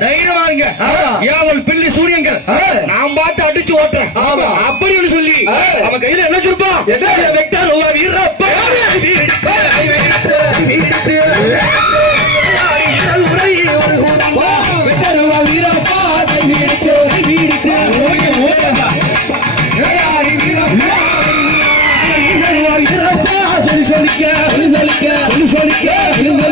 தைரியமா இருங்க. ஏவல் பில்லி சூரியங்கள் நான் பார்த்து அடிச்சு ஓட்டுறேன். அப்படின்னு சொல்லி அவன் கையில என்ன சொல்லுப்பான் வெக்டார் வீரப்பா சொல்லி சொல்லிக்க. சொல்லி சொல்லிக்க. சொல்லி சொல்லிக்க.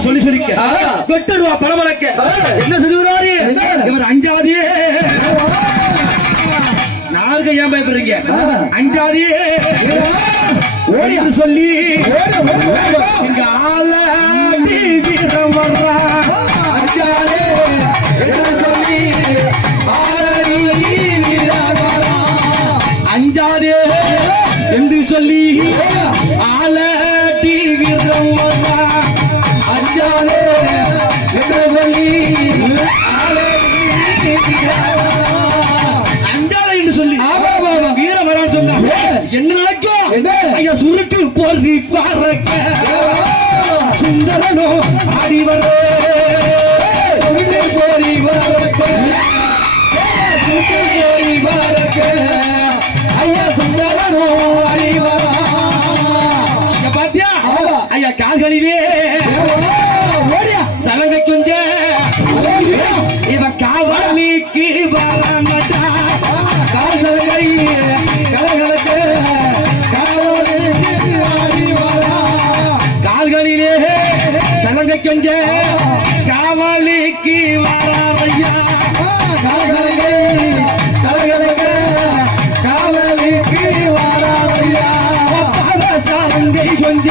சொல்லி சொல்லிக்க வெட்டருவா பணமளக்க என்ன சொல்லுகிறாரு? இவர் அஞ்சாதே நாளுக்கு ஏன் பயப்படுறீங்க? அஞ்சாதே ஓடி சொல்லி இங்க ஆள வீரம் வர்றா பொறி பறக்க சுந்தரனோ ஆடி வர சுருட்டு பொறி பறக்க சுருட்டு பொறி பறக்க ஐயா சுந்தரனோ ஆடி வர இங்க பாத்தியா? ஐயா கால்களிலே கொஞ்ச காவலிக்கு கலகலக்க காவலிக்கு வராரையா சலங்கை கொஞ்ச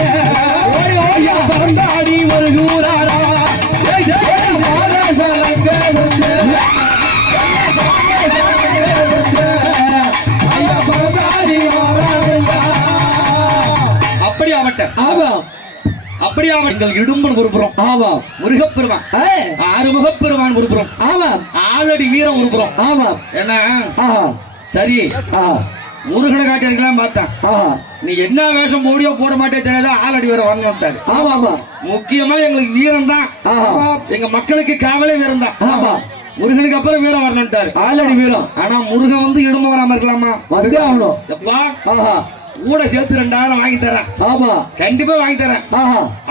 அப்படி ஆவட்ட எங்கள் இடும்பன் ஒருபுறம். ஆமாம் முருகப்பெருமான். ஏய், ஆறுமுகப்பெருமான் ஒருபுறம். ஆமாம் ஆளடி வீரம் ஒருபுறம். ஆமாம் ஏன்னா ஆஹா சரி. ஆஹா முருகனை காட்டியிருக்கலாம் பார்த்தேன். ஆஹா நீ என்ன வேஷம் போடியோ போட மாட்டே தெரியாத ஆளடி வீரம் வரணும்ட்டாரு ஆமா ஆமா. முக்கியமா எங்களுக்கு வீரம் தான். எங்க மக்களுக்கு காவலே வீரம் தான். ஆமா. முருகனுக்கு அப்புறம் வீரம் வரணும்ட்டாரு. ஆலடி வீரம் ஆனா முருகன் வந்து இடும்ப வராம இருக்கலாமா? வந்தே ஆகணும். கூட சேர்த்து ரெண்டாயிரம் வாங்கி தரேன். ஆமா. கண்டிப்பா வாங்கி தரேன்.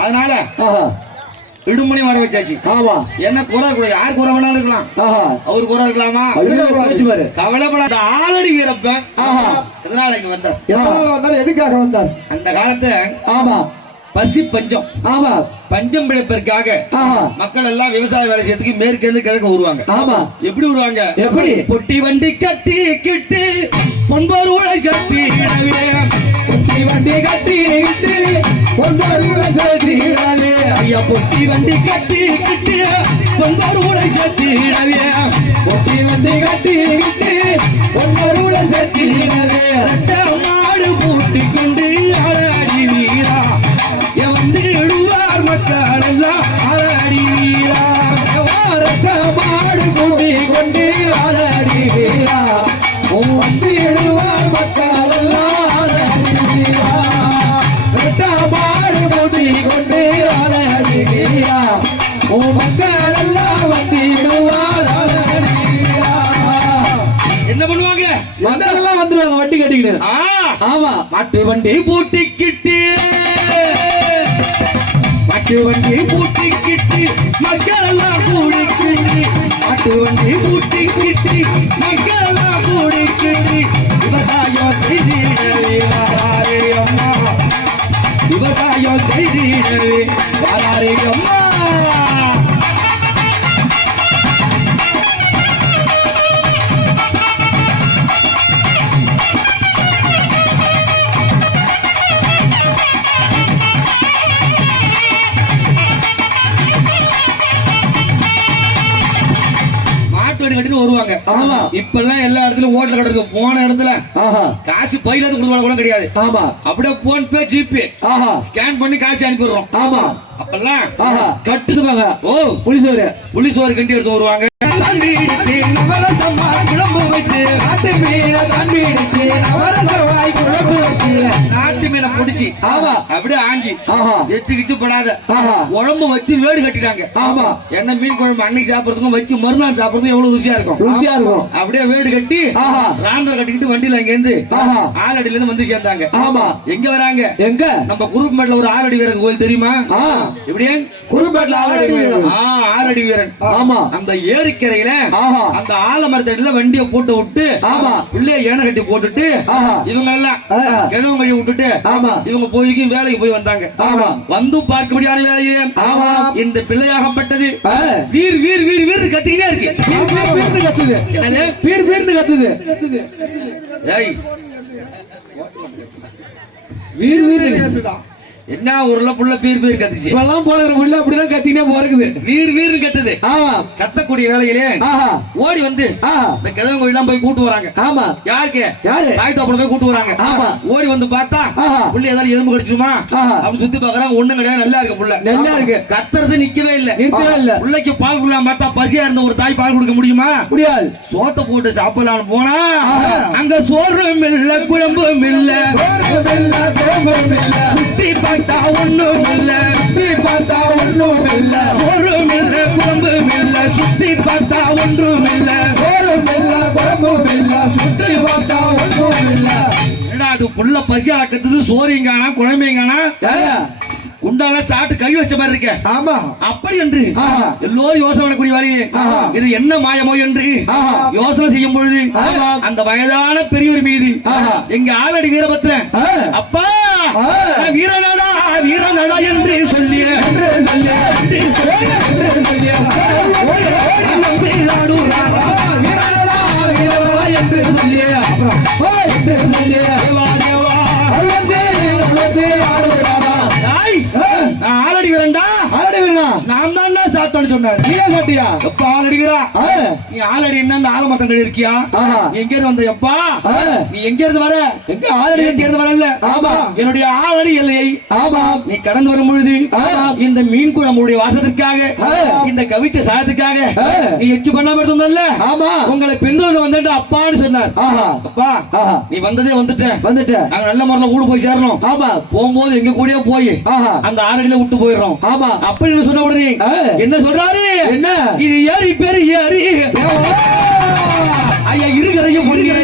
அதனால இடுமணி வர வச்சாச்சு. ஆமா. என்ன குறை கூட யார் குறை வேணாலும் இருக்கலாம். அவர் குறை இருக்கலாமா. கவலைப்படாத. ஆளடி வீரப்ப ஆஹா. அதனால இங்க வந்தார்? எதனால வந்தாலும் எதுக்காக வந்தார்? அந்த காலத்துல ஆமா. பசி பஞ்சம். ஆமா. பஞ்சம் பிழைப்பிற்காக ஆஹா. மக்கள் எல்லாம் விவசாய வேலை செய்யறதுக்கு மேற்கு இருந்து கிழக்கு வருவாங்க. ஆமா. எப்படி வருவாங்க? எப்படி? பொட்டி வண்டி கட்டி கிட்டு பொன்பர் உழை சக்தி ஐயா பொட்டி வண்டி கட்டி கட்டி. ஒன்பது உழை சத்திடவே. பொட்டி வண்டி கட்டி கிட்டு. பொன்பர் உழை சக்தி மாடு பூட்டி கொண்டு அழடி வீரா. என் வந்து இடுவார் மக்கள் எல்லாம் அழடி வீரா. ரத்த மாடு பூட்டி கொண்டு அழடி வீரா வந்து இடுவார் மக்கள் எல்லாம் அழடி வீரா. ரத்த மாடு கொண்டு வீரா. உன் மக்கள் எல்லாம் வந்து இடுவார் அழடி வீரா. என்ன பண்ணுவாங்க? வந்ததெல்லாம் வந்துருவாங்க வட்டி கட்டிக்கிட்டு ஆமா. மாட்டு வண்டி பூட்டிக்கிட்டு மாட்டு வண்டி பூட்டிக்கிட்டு மக்கள் எல்லாம் கூடிக்கிட்டு மாட்டு வண்டி பூட்டிக்கிட்டு மக்கள் எல்லாம் கூடிக்கிட்டு விவசாயம் வராரே அம்மா விவசாயம் செய்தீர்கள். வராரே அம்மா வருவாங்க. ஆமா. இப்பெல்லாம் எல்லா இடத்துலயும் ஓட்டல் கடை இருக்கு. போன இடத்துல காசு பையில இருந்து கொடுக்க கூட கிடையாது. ஆமா. அப்படியே போன் பே ஜிபே ஸ்கேன் பண்ணி காசு அனுப்பிடுறோம். ஆமா. அப்பெல்லாம் கட்டு கட்டுவாங்க ஓ. புளிசோறு புளி சோறு கண்டி எடுத்து வருவாங்க. ஆமா. அப்படியே ஆஞ்சி ஆஹா. எச்சு கிச்சு படாத ஆஹா. உடம்பு வச்சு வேடு கட்டிட்டாங்க ஆமா. என்ன மீன் குழம்பு அன்னைக்கு சாப்பிடுறதுக்கும் வச்சு மறுநாள் சாப்பிடுறதுக்கும் எவ்வளவு ருசியா இருக்கும் ருசியா இருக்கும் அப்படியே வேடு கட்டி. ராண்டர் கட்டிக்கிட்டு வண்டியில இங்க இருந்து. ஆலடியில இருந்து வந்து சேர்ந்தாங்க ஆமா. எங்க வராங்க எங்க நம்ம குரூப் மேட்ல ஒரு ஆலடி வீரன் கோயில் தெரியுமா எப்படியே குறும்பேட்டில் ஆல்ரெடி வீரன். ஆ ஆலடி வீரன் ஆமா அந்த ஏரிக்கரையில. அந்த ஆலமரத்தடியில வண்டிய போட்டு விட்டு ஆமா. பிள்ளைய ஏன கட்டி போட்டுட்டு. இவங்க எல்லாம் ஆ. கிணவு கழி விட்டுட்டு ஆமா. இவங்க போய்க்கு வேலைக்கு போய் வந்தாங்க. ஆமா. வந்து பார்க்கபடியான வேலையே. ஆமா. இந்த பிள்ளையாகப்பட்டது. வீர் வீர் வீர் வீர் கத்திக்கிட்டே இருக்கு. கத்துது? பீர் பீர்னு கத்துது. ஏய். வீர் வீர் என்ன ஊர்ல புள்ள பீர் பீர் கத்துச்சு? இப்பெல்லாம் போகிற உள்ள அப்படிதான் கத்தினே போறக்குது. வீர் வீர் கத்துது. ஆமா. கத்தக்கூடிய வேலையிலே ஓடி வந்து இந்த கிழவங்க எல்லாம் போய் கூட்டு வராங்க. ஆமா. யாருக்கு? யாரு? தாய் தோப்பன போய் கூட்டு வராங்க. ஆமா. ஓடி வந்து பார்த்தா. புள்ள ஏதாவது எறும்பு கடிச்சிருமா? ஆஹா. அப்படின்னு சுத்தி பாக்குறாங்க ஒண்ணும் கிடையாது. நல்லா இருக்கு புள்ள. நல்லா இருக்கு. கத்துறது நிக்கவே இல்ல. நிறுத்தவே இல்ல. புள்ளைக்கு பால் குடிக்கலாம் பார்த்தா பசியா இருந்த ஒரு தாய் பால் கொடுக்க முடியுமா? முடியாது. சோத்த போட்டு சாப்பிடலாம்னு போனா. அங்க சோறும் இல்ல குழம்பும் இல்ல சுத்தி பார்த்தா ஒண்ணும் இல்ல சுத்தி பார்த்தா ஒண்ணுமில்ல. சோறும் இல்ல குழம்பும் இல்ல சுத்தி பார்த்தா ஒன்றும் இல்ல சோறுமில்ல, குழம்புமில்ல, சுத்தி பார்த்தா ஒண்ணுமில்ல. என்னடா அது புள்ள பசி அளக்கத்துது சோறிங்கானா குழம்பைங்கானா ஏயா? குண்டால சாட்டு கை வச்ச மாதிரி இருக்க ஆமா அப்படி என்று. எல்லோரும் யோசனை பண்ணக்கூடிய வழி ஆஹா. இது என்ன மாயமோ என்று. யோசனை செய்யும் பொழுது. அந்த வயதான பெரியவர் மீது. எங்க ஆளடி வீரபத்திரன். அப்பா சாப்பிட்டோன்னு சொன்னார். நீயே சாப்பிட்டியா? எப்ப ஆளடி வீரா ஆ, நீ ஆளடி என்ன இந்த ஆலமரத்தங்கடி இருக்கியா? ஆஹா. நீ எங்க இருந்து வந்த எப்பா? ஆ, நீ எங்க இருந்து வர? எங்க ஆல்ரெடி எங்க இருந்து வரல? ஆமா. என்னுடைய ஆளடி எல்லையை ஆமா. நீ கடந்து வரும் பொழுது ஆமா. இந்த மீன் குழம்புடைய வாசத்திற்காக ஆ. இந்த கவிச்ச சாதத்துக்காக ஆ. நீ எச்சு பண்ணாம இருந்தல்ல ஆமா. உங்களை பெண்கள் வந்துட்டு அப்பான்னு சொன்னார். அப்பா நீ வந்ததே வந்துட்ட வந்துட்டேன். நாங்க நல்ல முறையில ஊடு போய் சேரணும். ஆமா. போகும்போது எங்க கூடயே போய் அந்த ஆறடியில விட்டு போயிடுறோம். ஆமா. அப்படின்னு சொன்ன உடனே ஆ. என்ன சொல்றாரு என்ன? இது ஏறி பெரிய ஏறி ஐயா இருகரையும் பொறுகிறை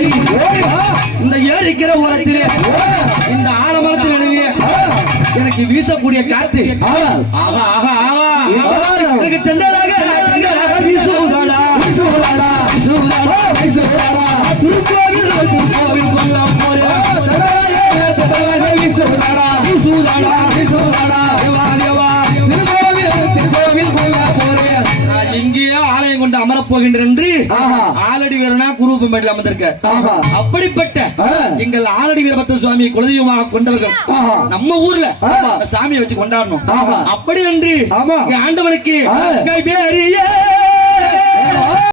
இந்த ஏரிக்கிற ஓரத்திலே இந்த ஆலமரத்தில் எனக்கு வீசக்கூடிய காத்து ஆஹா ஆஹா ஆஹா. எனக்கு தெண்டலாக வீசுவதாடா வீசுவதாடா. வீசுவதாடா வீசுவதாடா. திருக்கோவில் திருக்கோவில் கொல்லாம் வீசுவதாடா. வீசுவதாடா வீசுவதாடா. நான் எங்கேயோ ஆலயம் கொண்டு அமரப் போகின்றேன் என்று. ஆலடி வீரனா குரூபம்பேட்டில் அமர்ந்திருக்க. அப்படிப்பட்ட. எங்கள் ஆலடி வீரபத்திர சுவாமியை குலதெய்வமாக கொண்டவர்கள். நம்ம ஊர்ல சாமியை வச்சு கொண்டாடணும். அப்படி என்று ஆண்டவனுக்கு